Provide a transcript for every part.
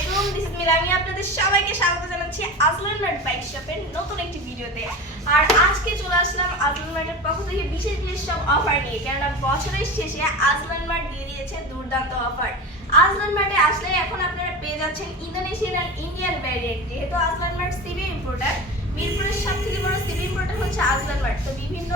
আলাইকুম this is আপনাদের সবাইকে স্বাগত জানাচ্ছি আজলান মার্ট বাইক শপের নতুন একটি ভিডিওতে। আর আজকে চলে আসলাম আজলান মার্টের পক্ষ থেকে বিশেষ বিশেষ সব অফার নিয়ে, কেননা বছরের শেষে আজলান মার্ট দিয়ে দিয়েছে দুর্দান্ত অফার আজলান মার্টে আসলে এখন আপনারা পেয়ে যাচ্ছেন ইন্দোনেশিয়ান আর ইন্ডিয়ান ভ্যারিয়েন্ট যেহেতু আজলান মার্ট সিবি ইম্পোর্টার মিরপুরের সব থেকে বড় সিবি ইম্পোর্টার হচ্ছে আজলান মার্ট তো বিভিন্ন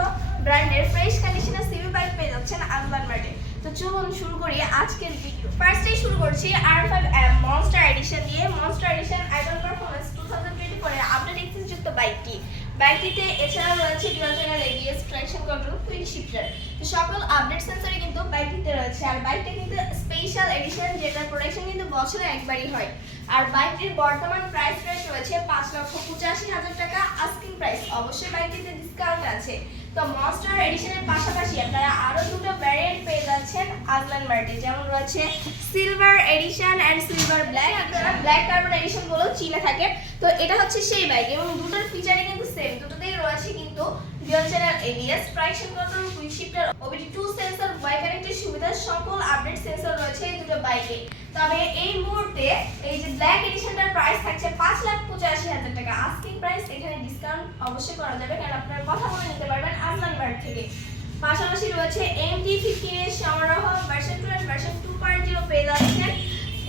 ব্র্যান্ডের ফ্রেশ কন্ডিশনের সিবি বাইক পেয়ে যাচ্ছেন আজলান মার্টে তো চলুন শুরু করি আজকের ভিডিও ফার্স্টেই শুরু করছি আর ফাইভ মনস্টার এডিশন দিয়ে। Monster edition idle performance two thousand twenty ফোরে আপডেট এক্সেস যুক্ত বাইকটি। বাইকটিতে এছাড়াও রয়েছে dual channel ABS traction control quick shifter সকল আপডেট সেন্সরই কিন্তু বাইকটিতে রয়েছে। আর বাইকটা কিন্তু স্পেশাল এডিশন যেটার প্রোডাকশন কিন্তু বছরে একবারই হয়। আর বাইকটির বর্তমান প্রাইস রেট রয়েছে পাঁচ লক্ষ পঁচাশি হাজার টাকা। আস্কিং প্রাইস অবশ্যই বাইকটিতে ডিসকাউন্ট আছে। তো মনস্টার এডিশনের পাশাপাশি আপনারা আরও দুটো ভ্যারিয়েন্ট পেয়ে যাচ্ছেন আজলান মার্টে। যেমন রয়েছে silver edition and silver black আপনারা ব্ল্যাক কার্বন এডিশন বলেও চিনে থাকেন। তো এটা হচ্ছে সেই বাইক এবং দুটোর ফিচারই কিন্তু সেম দুটোতেই রয়েছে কিন্তু dual channel ABS traction control shifter OBD two sensor, Y কানেক্টের সুবিধা, সকল আপডেট সেন্সর রয়েছে এই দুটো বাইকে। তবে এই মুহূর্তে এই যে ব্ল্যাক এডিশনটার প্রাইস থাকছে পাঁচ লাখ পঁচাশি হাজার টাকা। আস্কিং প্রাইস এখানে ডিসকাউন্ট অবশ্যই করা যাবে, কারণ আপনারা কথা বলে নিতে পারবেন আজলান মার্ট থেকে। পাশাপাশি রয়েছে এমটি ফিফটিন এর সমারোহ version two and version two point zero পেয়ে যাচ্ছেন।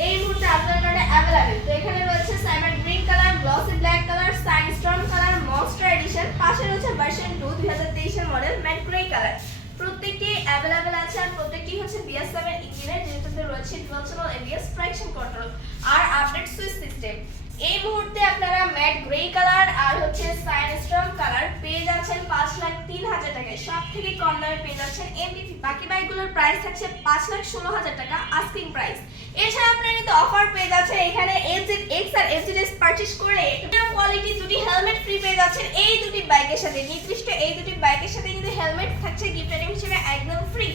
এই মুহূর্তে আপনার কাছে অ্যাভেলেবেল তো এখানে রয়েছে cyber green colour glossy black colour cyan storm colour monster edition পাশে রয়েছে ভার্সন টু দুই হাজার তেইশের মডেল ম্যাট গ্রে কালার প্রত্যেকটি অ্যাভেলেবেল আছে আর প্রত্যেকটি হচ্ছে বিএস সেভেন ইঞ্জিনের যেটাতে রয়েছে ডিভোশনাল এবিএস ট্রাকশন কন্ট্রোল আর আপডেট সুইচ সিস্টেম এই মুহূর্তে আপনারা ম্যাট গ্রে কালার আর হচ্ছে সাইনস্ট্রম কালার পেয়ে যাচ্ছেন পাঁচ লাখ তিন হাজার টাকায়। সব থেকে কম দামে পেয়ে যাচ্ছেন এমডিপি বাকি বাইকগুলোর প্রাইস থাকছে পাঁচ লাখ ষোলো হাজার টাকা আস্কিং প্রাইস এছাড়া আপনারা কিন্তু অফার পেয়ে যাচ্ছেন এখানে এফজেড এক্স আর এফজেড এস পারচেজ করে প্রিমিয়াম কোয়ালিটি দুটি হেলমেট যাচ্ছেন এই দুটি বাইকের সাথে। নির্দিষ্ট এই দুটি বাইকের সাথে কিন্তু হেলমেট থাকছে গিফট আইটেম হিসেবে একদম ফ্রি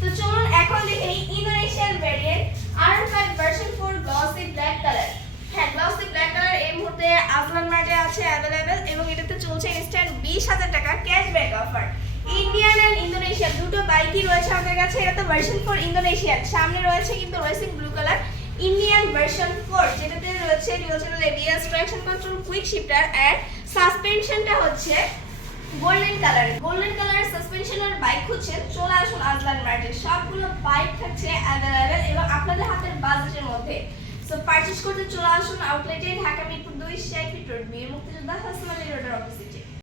তো চলুন এখন দেখে নিই Indonesian variant R five version four glossy black colour হ্যাঁ গ্লসি ব্ল্যাক কালার এই মুহূর্তে আজলান মার্টে আছে অ্যাভেলেবেল এবং এটাতে চলছে ইনস্ট্যান্ট বিশ হাজার টাকা cashback offer Indian and Indonesian দুটো বাইকই রয়েছে আমাদের কাছে। এটা তো ভার্সন ফোর ইন্দোনেশিয়ান সামনে রয়েছে কিন্তু racing blue colour Indian version four যেটাতে রয়েছে dual channel ABS traction control quick shifter and সাসপেনশনটা হচ্ছে গোল্ডেন কালার গোল্ডেন কালারের সাসপেনশনের বাইক খুঁজছেন চলে আসুন আজলান মার্টে সবগুলো বাইক থাকছে অ্যাভেলেবেল এবং আপনাদের হাতের বাজেটের মধ্যে। সো পারচেস করতে চলে আসুন আউটলেটে ঢাকা মিরপুর দুই শেখ রোড বীর মুক্তিযোদ্ধা হাসমালি রোডের অফিসে